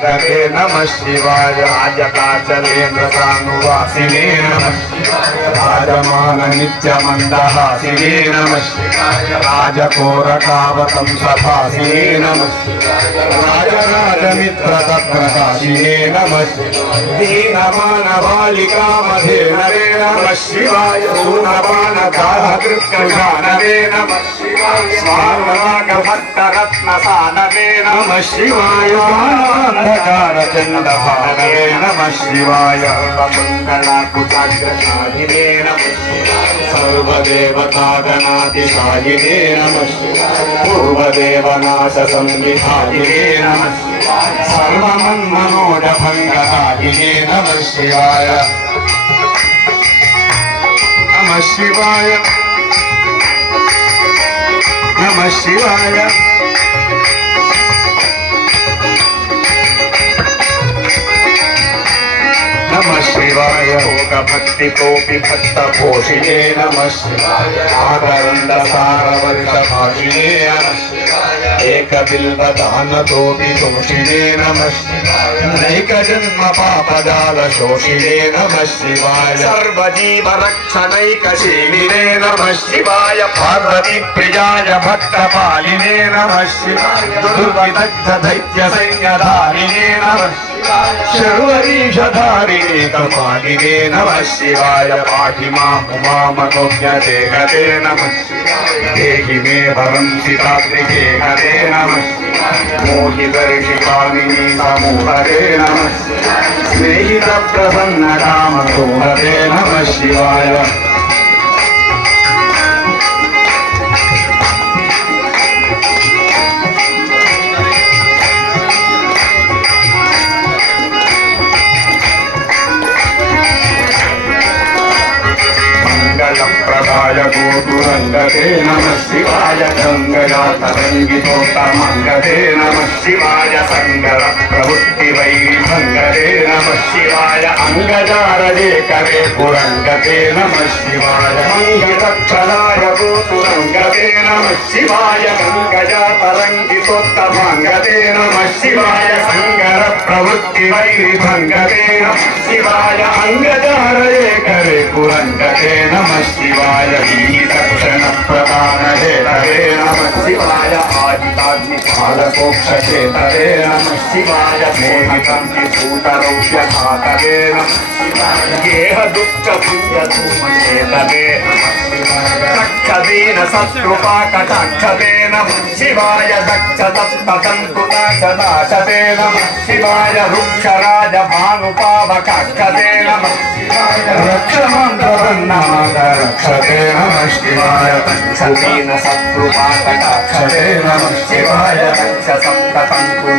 हरे नमः शिवाय राजकाचलेन्द्र सानुवासिने नमः शिवाय राजमान नित्यमन्दहासिने नमः शिवाय राजकोरकावतं सभासिने नमः शिवाय राजराजमित्रतत्रकाशिने नमः शिवाय दीनमानबालिकामधेनवे नमः शिवाय ऊनपानगाहकृत्कशानवे नमः शिवाय स्वामरागभट्टरत्नसानवे नमः शिवाय चंद्रभागे नमः शिवाय सर्वमंगलाकुचाग्रशाहिने नमः शिवाय सर्वदेवतागणातिशाहिने नमः शिवाय पूर्वदेवनाशसंविधायिने नमः शिवाय सर्वमन्मनोजभङ्गदायिने नमः शिवाय नमः शिवाय नमः शिवाय नमः शिवाय भोगभक्तिकोऽपि भक्तपोषिणे नमः शिवाय आदरन्दसारवर्षभाषिणे नमः शिवाय एकबिल्वदानतोऽपि दोषिणे नमः शिवाय नैकजन्मपापजालशोषिणे नमः शिवाय सर्वजीवरक्षणैकशीलिने नमः शिवाय पार्वतीप्रियाय भक्तपालिने नमः शिवाय दुर्विदग्धदैत्यसैन्यधारिणे नमः शर्वरीशधारिणे कपालिने नमः शिवाय पाहि मामुमामगोप्यदेहते नमः शिवाय देहि मे वरं सीतात्रिके हरे नमः शिवाय मोहितर्षिकामिनी समूहरे नमः शिवाय स्नेहितप्रसन्नकामसोहरे नमः शिवाय प्रदाय गोपुरंगते नमः शिवाय गंगयातरंगितोत्तमंगते नमः शिवाय संगर प्रवृत्तिवैभंगते नमः शिवाय अंगजारजे करे पुरंगते नमः शिवाय मंगलक्षणाय गोपुरंगते नमः शिवाय गंगयातरंगितोत्तमंगते नमः शिवाय संगर प्रवृत्तिवैभंगते नमः शिवाय अंगजारजे करे पुरंगते नमः शिवाय दक्षिण प्रदान हेतरे नमः शिवाय आदिताग्निपालकोक्षे तरे नमः शिवाय मोहकंभूतरौष्यघातरे नमः शिवाय गेह दुःख पुण्यधूमहेतरे नमः शिवाय दक्षदीन शत्रुपाकटाक्षते नमः शिवाय दक्षतत्ततन्तुनाशनाशते नमः शिवाय रुक्षराज भानुपावकाक्षते नमः शिवाय रक्षमान् रक्षते नमः शिवाय दक्षदीन शत्रुपाकटाक्षते नमः शिवाय दक्षसप्ततन्तु